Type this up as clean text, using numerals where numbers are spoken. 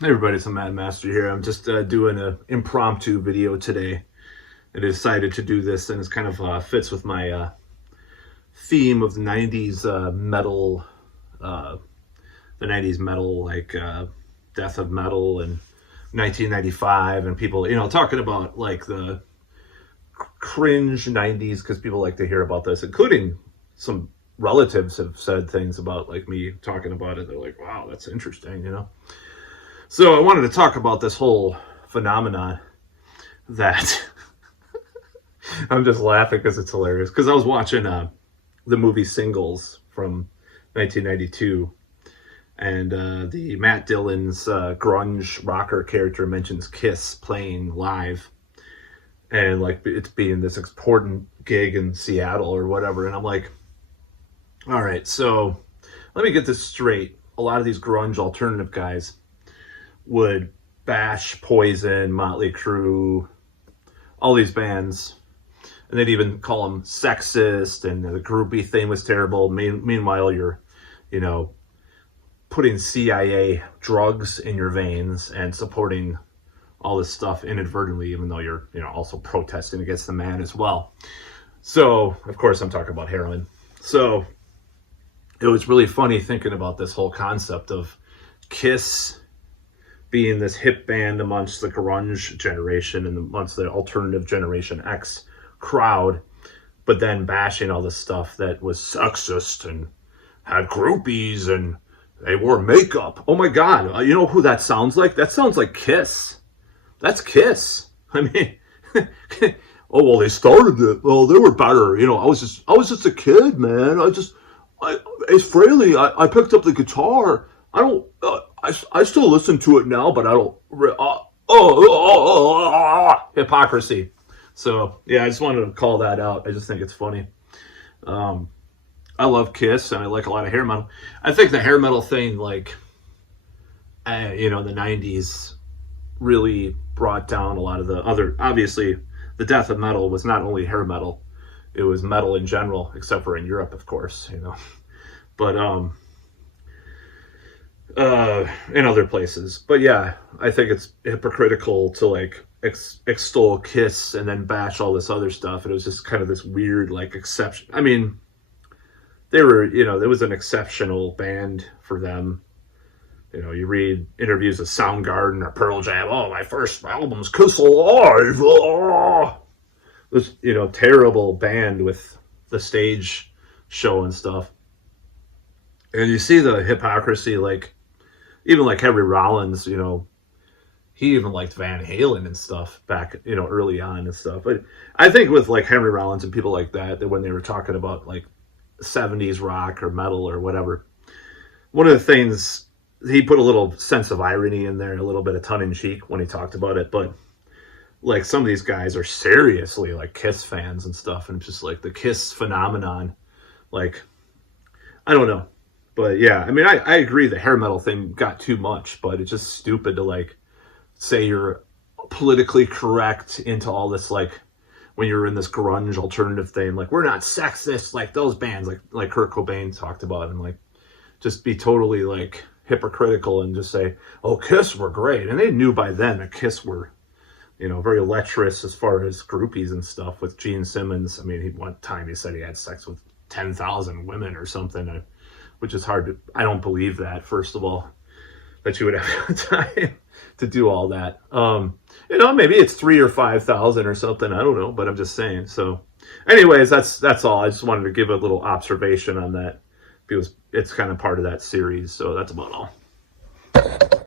Hey everybody, it's a Mad Master here. I'm just doing an impromptu video today. I decided to do this, and it's kind of fits with my theme of the '90s metal, uh, the '90s metal, like death of metal and 1995, and people, talking about like the cringe '90s because people like to hear about this, including some relatives have said things about like me talking about it. They're like, "Wow, that's interesting." So I wanted to talk about this whole phenomenon that I'm just laughing because it's hilarious. Because I was watching the movie Singles from 1992, and the Matt Dillon's grunge rocker character mentions Kiss playing live, and like it's being this important gig in Seattle or whatever. And I'm like, all right, so let me get this straight. A lot of these grunge alternative guys would bash Poison, Motley Crue, all these bands, and they'd even call them sexist, and the groupie thing was terrible. Meanwhile, you're, you know, putting CIA drugs in your veins and supporting all this stuff inadvertently, even though you're, also protesting against the man as well. So, of course, I'm talking about heroin. So, it was really funny thinking about this whole concept of Kiss being this hip band amongst the grunge generation and amongst the alternative Generation X crowd, but then bashing all this stuff that was sexist and had groupies and they wore makeup. Oh my God, you know who that sounds like? That sounds like Kiss. That's Kiss. I mean, oh well, they started it. Well, they were better. I was just a kid, man. It's Fraley. I picked up the guitar. I don't. I still listen to it now, but I don't. Hypocrisy. So yeah, I just wanted to call that out. I just think it's funny. I love Kiss, and I like a lot of hair metal. I think the hair metal thing, like, the '90s, really brought down a lot of the other. Obviously, the death of metal was not only hair metal; it was metal in general, except for in Europe, of course. But in other places. But yeah, I think it's hypocritical to like extol Kiss and then bash all this other stuff. And it was just kind of this weird like exception. I mean, they were, there was an exceptional band for them. You read interviews of Soundgarden or Pearl Jam. Oh, my first album's Kiss Alive. Oh! This, terrible band with the stage show and stuff. And you see the hypocrisy, like, even like Henry Rollins, he even liked Van Halen and stuff back, early on and stuff. But I think with like Henry Rollins and people like that when they were talking about like 70s rock or metal or whatever, one of the things, he put a little sense of irony in there, a little bit of tongue in cheek when he talked about it. But like some of these guys are seriously like Kiss fans and stuff. And just like the Kiss phenomenon, like, I don't know. But yeah, I mean, I agree the hair metal thing got too much, but it's just stupid to like say you're politically correct into all this, like when you're in this grunge alternative thing, like we're not sexist like those bands, like Kurt Cobain talked about, and like just be totally like hypocritical and just say, oh, Kiss were great. And they knew by then that Kiss were, very lecherous as far as groupies and stuff with Gene Simmons. I mean, one time he said he had sex with 10,000 women or something, which is hard to, I don't believe that, first of all, that you would have time to do all that. Maybe it's 3,000 or 5,000 or something. I don't know, but I'm just saying. So anyways, that's all. I just wanted to give a little observation on that because it's kind of part of that series. So that's about all.